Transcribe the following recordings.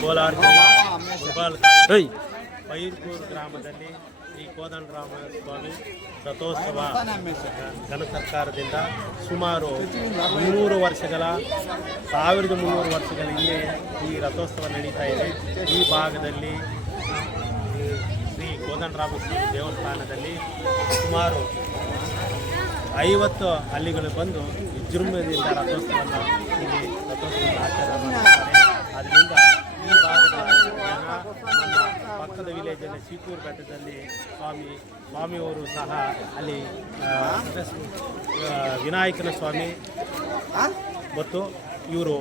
ಕೋಲಾರ ಜಿಲ್ಲಾ ಪೈರ್ಕೂರು ಗ್ರಾಮದಲ್ಲಿ ಶ್ರೀ ಕೋದಂಡರಾಮ ಸ್ವಾಮಿ ರಥೋತ್ಸವ ಘನ ಸರ್ಕಾರದಿಂದ ಸುಮಾರು ಮುನ್ನೂರು ವರ್ಷಗಳ, ಸಾವಿರದ ಮುನ್ನೂರು ವರ್ಷಗಳ ಹಿಂದೆ ಈ ರಥೋತ್ಸವ ನಡೀತಾ ಇದೆ. ಈ ಭಾಗದಲ್ಲಿ ಶ್ರೀ ಕೋದಂಡರಾಮ ಸ್ವಾಮಿ ದೇವಸ್ಥಾನದಲ್ಲಿ ಸುಮಾರು ಐವತ್ತು ಹಳ್ಳಿಗಳು ಬಂದು ವಿಜೃಂಭಣೆಯಿಂದ ರಥೋತ್ಸವವನ್ನು ಇಲ್ಲಿ ರಥೋತ್ಸವವನ್ನು ಆಚರಣೆ ಮಾಡ್ತಾರೆ ಅದರಿಂದ ಈ ಭಾಗದ ಜನ ನಮ್ಮ ಪಕ್ಕದ ವಿಲೇಜಲ್ಲಿ ಸೀಕೂರು ಬೆಟ್ಟದಲ್ಲಿ ಸ್ವಾಮಿ ಸ್ವಾಮಿಯವರು ಸಹ ಅಲ್ಲಿ ವಿನಾಯಕನ ಸ್ವಾಮಿ. ಮತ್ತು ಇವರು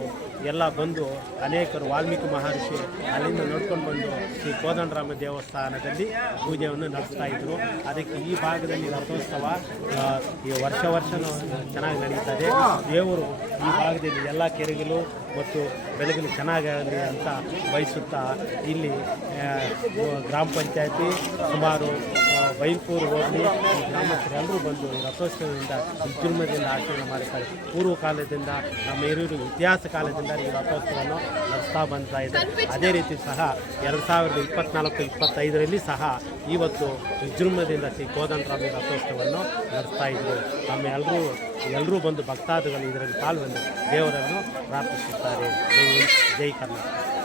ಎಲ್ಲ ಬಂದು ಅನೇಕರು ವಾಲ್ಮೀಕಿ ಮಹರ್ಷಿ ಅಲ್ಲಿಂದ ನೋಡ್ಕೊಂಡು ಬಂದು ಶ್ರೀ ಕೋದಂಡರಾಮ ದೇವಸ್ಥಾನದಲ್ಲಿ ಪೂಜೆಯನ್ನು ನಡೆಸ್ತಾ ಇದ್ರು. ಅದಕ್ಕೆ ಈ ಭಾಗದಲ್ಲಿ ರಥೋತ್ಸವ ಈ ವರ್ಷ ವರ್ಷನೂ ಚೆನ್ನಾಗಿ ನಡೀತದೆ ದೇವರು ಈ ಭಾಗದಲ್ಲಿ ಎಲ್ಲ ಕೆರೆಗಳು ಮತ್ತು ಬೆಳೆಗಳು ಚೆನ್ನಾಗಾಗಲಿ ಅಂತ ಬಯಸುತ್ತಾ ಇಲ್ಲಿ ಗ್ರಾಮ ಪಂಚಾಯತಿ ಸುಮಾರು ಬೈಲ್ಪೂರು ಹೋಗಿ ಗ್ರಾಮಸ್ಥರು ಗ್ರಾಮಸ್ಥರೆಲ್ಲರೂ ಬಂದು ರಥೋತ್ಸವದಿಂದ ವಿಜೃಂಭದಿಂದ ಆಚರಣೆ ಮಾಡುತ್ತಾರೆ ಪೂರ್ವ ಕಾಲದಿಂದ, ನಮ್ಮ ಹಿರಿಯರು ಇತಿಹಾಸ ಕಾಲದಿಂದ ಈ ರಥೋತ್ಸವವನ್ನು ನಡೆಸ್ತಾ ಬಂತಾ ಇದೆ. ಅದೇ ರೀತಿ ಸಹ ಎರಡು ಸಾವಿರದ ಇಪ್ಪತ್ನಾಲ್ಕು, ಇಪ್ಪತ್ತೈದರಲ್ಲಿ ಸಹ ಇವತ್ತು ವಿಜೃಂಭಣೆಯಿಂದ ಶ್ರೀ ಕೋದಂಡರಾಮ ರಥೋತ್ಸವವನ್ನು ನಡೆಸ್ತಾ ಇದ್ರು. ನಮ್ಮ ಎಲ್ಲರೂ ಎಲ್ಲರೂ ಬಂದು ಭಕ್ತಾದಿಗಳು ಇದರಲ್ಲಿ ಪಾಲ್ಗೊಂಡು ದೇವರನ್ನು ಪ್ರಾರ್ಥಿಸುತ್ತಾರೆ. ಜೈ ಜೈ ಕರ್ನಾಟಕ.